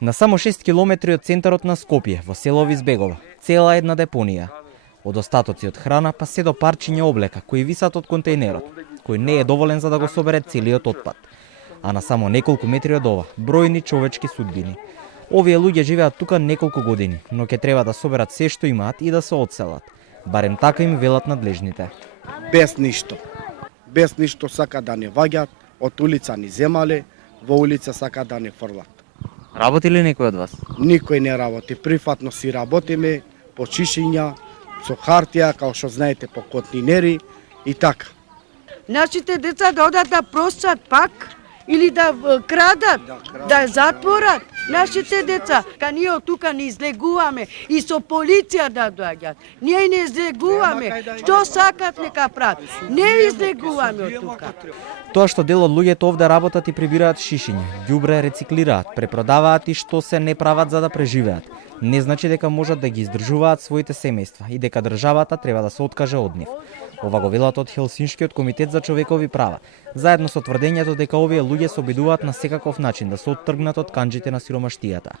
На само 6 километри од центарот на Скопје, во село Визбегова, цела една депонија. Од остатоци од храна па се до парчиња облека кои висат од контејнерот, кој не е доволен за да го собере целиот отпад. А на само неколку метри од ова, бројни човечки судбини. Овие луѓе живеат тука неколку години, но ќе треба да соберат се што имаат и да се одселат. Барем така им велат надлежните. Без ништо сака да не ваѓат, од улица ни земале, во улица сака да не фрлат. Работи ли некој од вас? Никој не работи, приватно си работиме, по чишиња, со хартија, као што знаете, по континери и така. Нашите деца да одат да просат пак, или да крадат, да затворат. Нашите деца, ние од тука не излегуваме и со полиција да доаѓат. Ние не излегуваме, што сакат нека прават. Не излегуваме од тука. Тоа што дел од луѓето овде работат и прибираат шишиња, ѓубре рециклираат, препродаваат и што се не прават за да преживеат, не значи дека можат да ги издржуваат своите семејства и дека државата треба да се откаже од нив. Ова го велат од Хелсиншкиот комитет за човекови права, заедно со тврдењето дека овие луѓе се обидуваат на секаков начин да се оттргнат од канџите на сиромаштијата.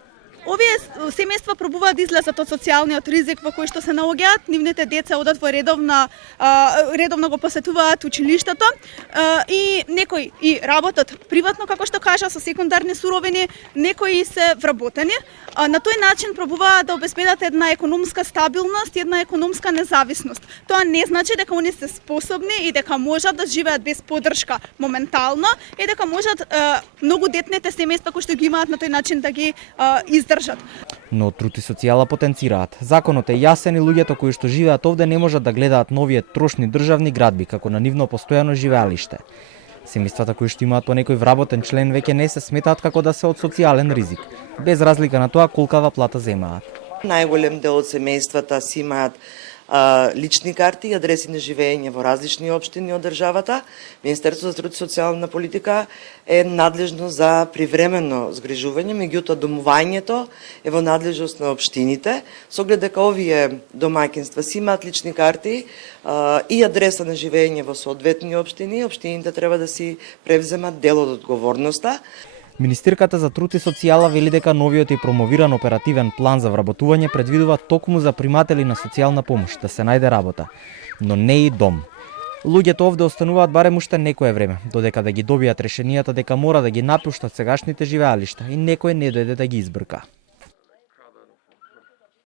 Овие семејства пробуваат да излезат од социјалниот ризик во кој што се наоѓаат, нивните деца одат во редовно го посетуваат училиштето и некои и работат приватно, како што кажа, со секундарни суровини, некои се вработени. На тој начин пробуваат да обезбедат една економска стабилност и една економска независност. Тоа не значи дека они се способни и дека можат да живеат без поддршка моментално и дека можат многу детните семејства кои што ги имаат на тој начин да ги издржат. Но труд и социјала потенцираат. Законот е јасен и луѓето кои што живеат овде не можат да гледаат новие трошни државни градби како на нивно постојано живеалиште. Семејствата кои што имаат по некој вработен член веќе не се сметаат како да се од социјален ризик, без разлика на тоа колкава плата земаат. Најголем дел од семејствата си имаат лични карти и адреси на живење во различни општини од државата. Министерството за труд и социјална политика е надлежно за привремено згрижување, меѓутоа домувањето е во надлежност на општините, со оглед дека овие домаќинства си имаат лични карти и адреса на живење во соодветни општини, општините треба да си превземат дел од одговорноста. Министерката за труд и социјала вели дека новиот и промовиран оперативен план за вработување предвидува токму за приматели на социјална помош да се најде работа, но не и дом. Луѓето овде остануваат барем уште некое време, додека да ги добијат решенијата дека мора да ги напуштат сегашните живеалишта и некој не дојде да ги избрка.